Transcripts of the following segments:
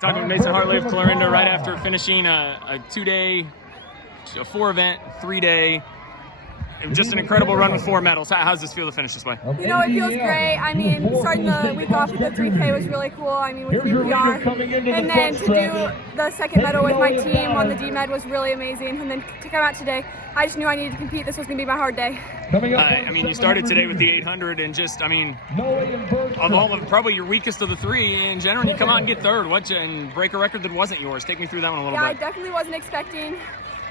Talking with Mason Hartley of Clarinda right after finishing a 2-day, a 4-event, 3-day, just an incredible run with 4 medals. How's this feel to finish this way? You know, it feels great. I mean, starting the week off with the 3K was really cool. I mean, with new PR. And then to do the second medal with my team on the D-Med was really amazing. And then to come out today, I just knew I needed to compete. This was going to be my hard day. I mean, you started today with the 800 and just, I mean, of all of probably your weakest of the 3 in general, and you come out and get third and break a record that wasn't yours. Take me through that one a little bit. Yeah, I definitely wasn't expecting,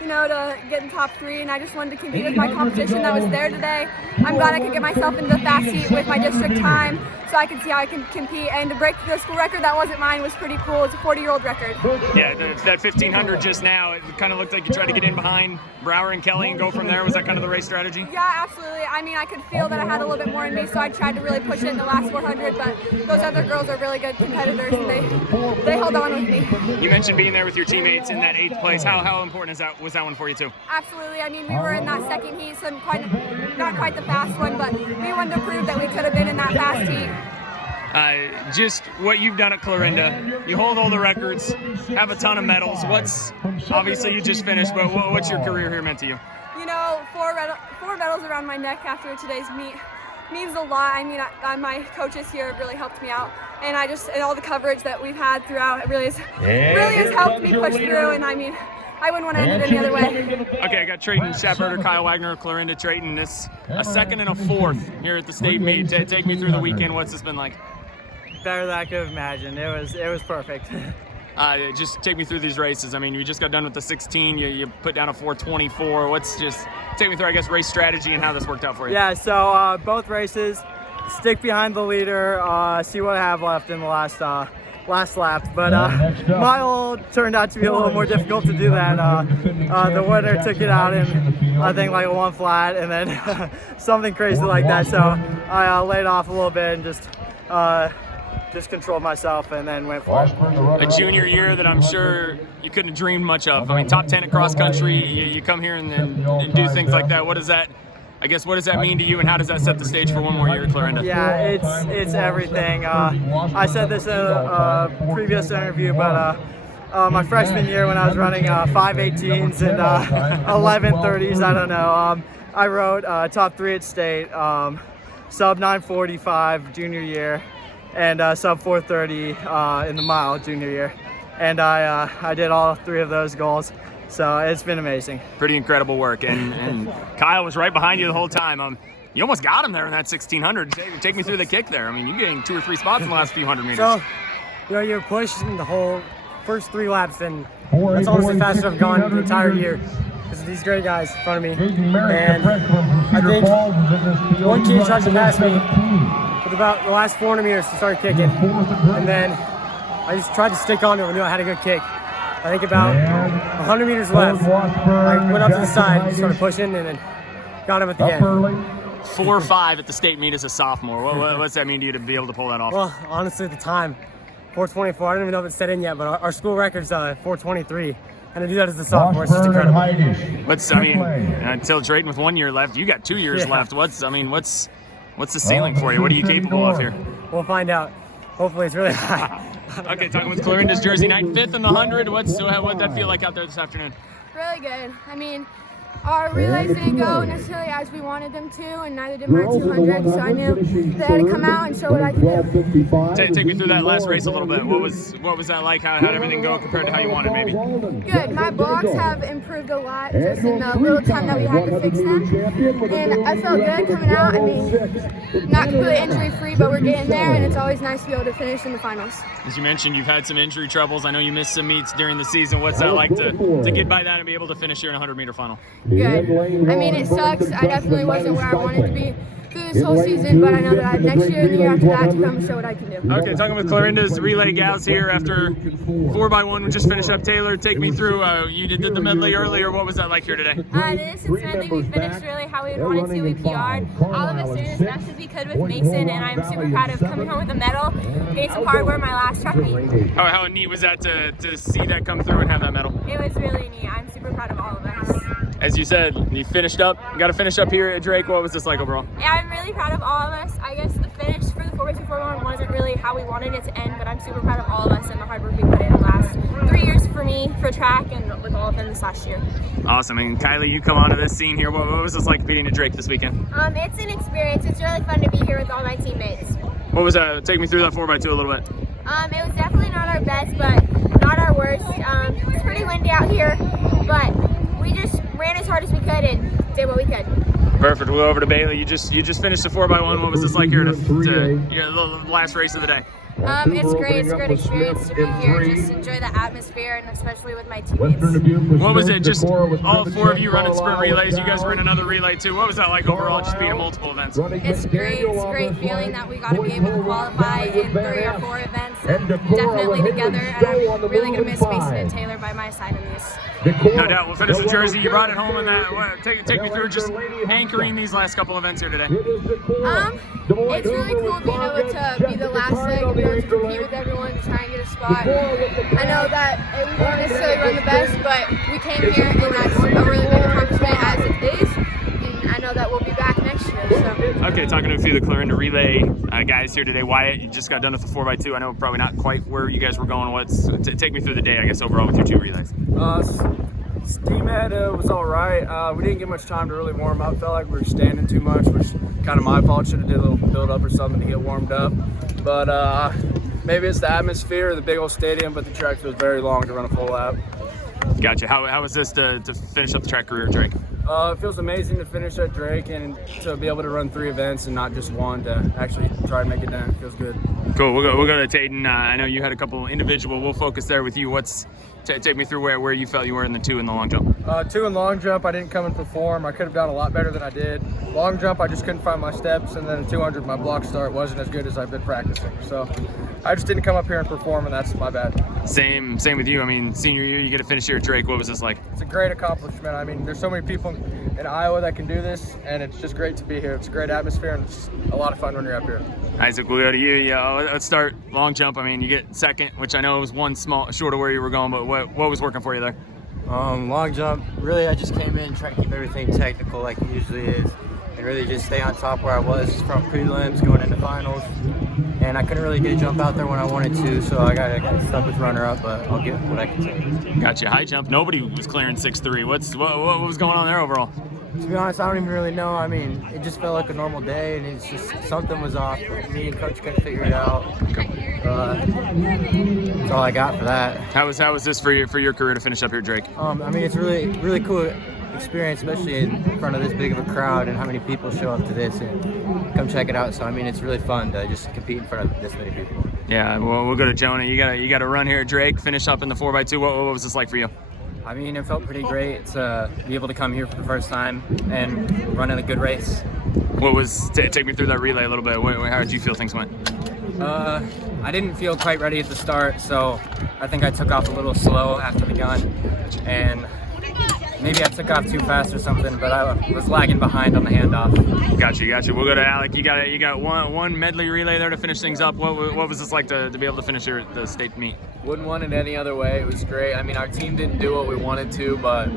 you know, to get in top 3, and I just wanted to compete with my competition that was there today. I'm glad I could get myself into the fast heat with my district time so I could see how I can compete, and to break the school record that wasn't mine was pretty cool. It's a 40-year-old record. Yeah, that 1500 just now, it kind of looked like you tried to get in behind Brower and Kelly and go from there. Was that kind of the race strategy? Yeah, absolutely. I mean, I could feel that I had a little bit more in me, so I tried to really push it in the last 400, but those other girls are really good competitors, and they held on with me. You mentioned being there with your teammates in that 8th place. How important was that one for you too? Absolutely. I mean, we were in that second heat, so not quite the fast one, but we wanted to prove that we could have been in that fast heat. Just what you've done at Clarinda, you hold all the records, have a ton of medals. Obviously you just finished, but what's your career here meant to you? You know, four medals around my neck after today's meet means a lot. I mean, my coaches here have really helped me out, and and all the coverage that we've had throughout, it really has helped me push through, and I mean, I wouldn't want to end it any other way. Okay, I got Trayton Shapberger, Kyle Wagner, Clarinda, Trayton. This a 2nd and a 4th here at the state meet. Take me through the weekend. What's this been like? Better than I could have imagined. It was perfect. Just take me through these races. I mean, you just got done with the 16. You put down a 4:24. Take me through, I guess, race strategy and how this worked out for you. Yeah. So both races, stick behind the leader. See what I have left in the last lap. But mile turned out to be a little more difficult to do that. The winner took it out in, I think, like a 1 flat, and then something crazy like that. So I laid off a little bit and just controlled myself and then went for it. A junior year that I'm sure you couldn't have dreamed much of. I mean, top 10 at cross country. You come here and do things like that. What does that mean to you, and how does that set the stage for one more year at Clarinda? Yeah, it's everything. I said this in a previous interview, but my freshman year when I was running 5:18s and 11:30s, I don't know. I wrote top 3 at state, sub 9:45 junior year, and sub 4:30 in the mile junior year, and I did all 3 of those goals. So it's been amazing. Pretty incredible work, and Kyle was right behind you the whole time. You almost got him there in that 1600. Take me through the kick there. I mean, you gained 2 or 3 spots in the last few hundred meters. So, you know, you're pushing the whole first 3 laps, and that's almost the fastest I've gone the entire year because of these great guys in front of me. And I think one kid tried to pass me with about the last 400 meters to start kicking, and then I just tried to stick on to it and knew I had a good kick. I think about 100 meters left, I went up to the side, started pushing, and then got him at the end. 4.5 at the state meet as a sophomore. What's that mean to you to be able to pull that off? Well, honestly, at the time, 4:24. I don't even know if it's set in yet, but our school record's 4:23, and to do that as a sophomore is just incredible. Until Drayton with 1 year left, you got 2 years left. What's the ceiling for you? What are you capable of here? We'll find out. Hopefully, it's really high. Okay, talking with Clarinda's jersey night, 5th in the 100. What'd that feel like out there this afternoon? Really good. I mean, our relays didn't go necessarily as we wanted them to, and neither did my 200, so I knew they had to come out and show what I could do. Take me through that last race a little bit. What was that like? How did everything go compared to how you wanted, maybe? Good. My blocks have improved a lot just in the little time that we had to fix them, and I felt good coming out. I mean, not completely injury-free, but we're getting there, and it's always nice to be able to finish in the finals. As you mentioned, you've had some injury troubles. I know you missed some meets during the season. What's that like to get by that and be able to finish here in a 100-meter final? Good. I mean, it sucks. I definitely wasn't where I wanted to be through this whole season, but I know that I have next year and the year after that to come and show what I can do. Okay, talking with Clarinda's relay gals here after 4x1. We just finished up. Taylor, take me through. You did the medley earlier. What was that like here today? The distance medley, we finished really how we wanted to. We PR'd. All of us doing as best as we could with Mason, and I'm super proud of coming home with a medal. Getting some hard work my last track meet. How neat was that to see that come through and have that medal? It was really neat. I'm super proud of all of us. as you said, you finished up. You got to finish up here at Drake. What was this like overall? Yeah, I'm really proud of all of us. I guess the finish for the 4x2 4x1 wasn't really how we wanted it to end, but I'm super proud of all of us and the hard work we put in the last 3 years for me, for track, and with all of them this last year. Awesome. And Kylie, you come onto this scene here. What was this like competing at Drake this weekend? It's an experience. It's really fun to be here with all my teammates. What was that? Take me through that 4x2 a little bit. It was definitely not our best, but not our worst. It's pretty windy out here, but we just ran as hard as we could and did what we could. Perfect. We'll go over to Bailey. You just finished the 4x1. What was this like here to the last race of the day? It's great. It's a great experience to be here. Just enjoy the atmosphere, and especially with my teammates. What was it? Just all 4 of you running sprint relays. You guys were in another relay too. What was that like overall? Just being at multiple events. It's great. It's a great feeling that we got to be able to qualify in 3 or 4 events, and definitely together. And I'm really gonna miss Mason and Taylor by my side in these. No doubt. We'll finish the jersey. You brought it home in that. Take me through just anchoring these last couple events here today. It's really cool being able to be the last leg and be able to compete with everyone to try and get a spot. I know that we didn't necessarily run the best, but we came here and that's a really big accomplishment as it is. And I know that we'll be back next year. So. Okay, talking to a few of the Clarinda relay guys here today. Wyatt, you just got done with the 4x2. I know probably not quite where you guys were going. Take me through the day, I guess, overall with your 2 relays. Steamhead was all right. We didn't get much time to really warm up. Felt like we were standing too much, which kind of my fault. Should have did a little build up or something to get warmed up. But maybe it's the atmosphere, the big old stadium, but the track feels very long to run a full lap. Gotcha. How was this to finish up the track career at Drake? It feels amazing to finish at Drake and to be able to run 3 events and not just one, to actually try and make it done. It feels good. Cool. We'll go to Tayden. I know you had a couple individual. We'll focus there with you. Take me through where you felt you were in the 2 in the long jump. 2 in long jump, I didn't come and perform. I could have done a lot better than I did. Long jump, I just couldn't find my steps, and then 200, my block start wasn't as good as I've been practicing. So I just didn't come up here and perform, and that's my bad. Same with you. I mean, senior year, you get to finish here at Drake. What was this like? It's a great accomplishment. I mean, there's so many people in Iowa that can do this, and it's just great to be here. It's a great atmosphere, and it's a lot of fun when you're up here. Isaac, we'll go to you. Yeah, let's start long jump. I mean, you get second, which I know was one small short of where you were going, but what was working for you there? Long jump, really I just came in trying to keep everything technical like it usually is, and really just stay on top where I was from prelims going into finals. And I couldn't really get a jump out there when I wanted to, so I got stuck with runner-up, but I'll get what I can take. Gotcha. High jump, nobody was clearing 6'3". What was going on there overall? To be honest, I don't even really know. I mean, it just felt like a normal day, and it's just something was off. Me and Coach couldn't figure it out. That's all I got for that. How was this for your career to finish up here, Drake? I mean, it's really cool experience, especially in front of this big of a crowd and how many people show up to this and come check it out. So I mean, it's really fun to just compete in front of this many people. Yeah, well, we'll go to Jonah. You got to run here at Drake, finish up in the 4x2. What was this like for you? I mean, it felt pretty great to be able to come here for the first time and run in a good race. What was take me through that relay a little bit. How did you feel things went? I didn't feel quite ready at the start, so I think I took off a little slow after the gun, and maybe I took off too fast or something, but I was lagging behind on the handoff. Gotcha. We'll go to Alec. You got one medley relay there to finish things up. What was this like to be able to finish here at the state meet? Wouldn't want it any other way. It was great. I mean, our team didn't do what we wanted to, but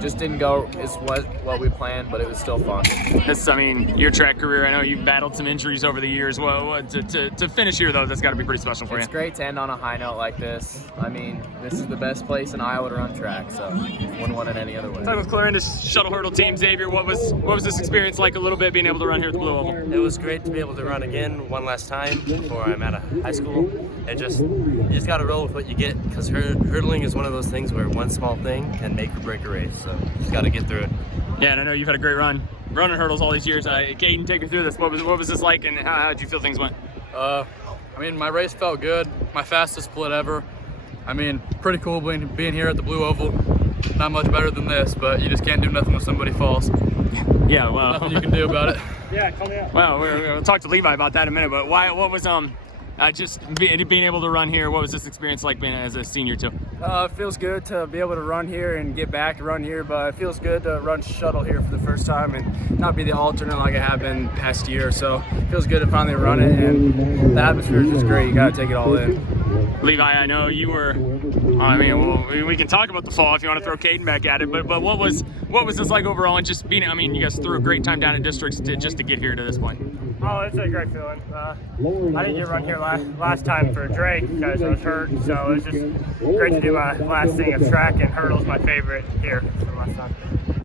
just didn't go as what we planned, but it was still fun. I mean, your track career, I know you've battled some injuries over the years. To finish here, though, that's got to be pretty special for you. It's great to end on a high note like this. I mean, this is the best place in Iowa to run track, so wouldn't want it any other way. Talking with Clarinda's shuttle hurdle team, Xavier, what was this experience like a little bit, being able to run here at the Blue Oval? It was great to be able to run again one last time before I'm out of high school. You just got to roll with what you get, because hurdling is one of those things where one small thing can make or break a race, so you just got to get through it. Yeah, and I know you've had a great run running hurdles all these years. Caden, take me through this. What was this like, and how did you feel things went? I mean, my race felt good. My fastest split ever. I mean, pretty cool being here at the Blue Oval. Not much better than this, but you just can't do nothing when somebody falls. Yeah, well, nothing you can do about it. Yeah, call me out. Well, we'll talk to Levi about that in a minute. But what was just being able to run here? What was this experience like being as a senior too? It feels good to be able to run here and get back to run here, but it feels good to run shuttle here for the first time and not be the alternate like I have been past year. So it feels good to finally run it, and the atmosphere is just great. You got to take it all in. Levi, I know you were. I mean, well, we can talk about the fall if you want to throw Caden back at it. But what was this like overall? And just being, I mean, you guys threw a great time down at districts just to get here to this point. Oh, it's a great feeling. I didn't get to run here last time for Drake because I was hurt, so it was just great to do my last thing of track, and hurdles my favorite here for last time.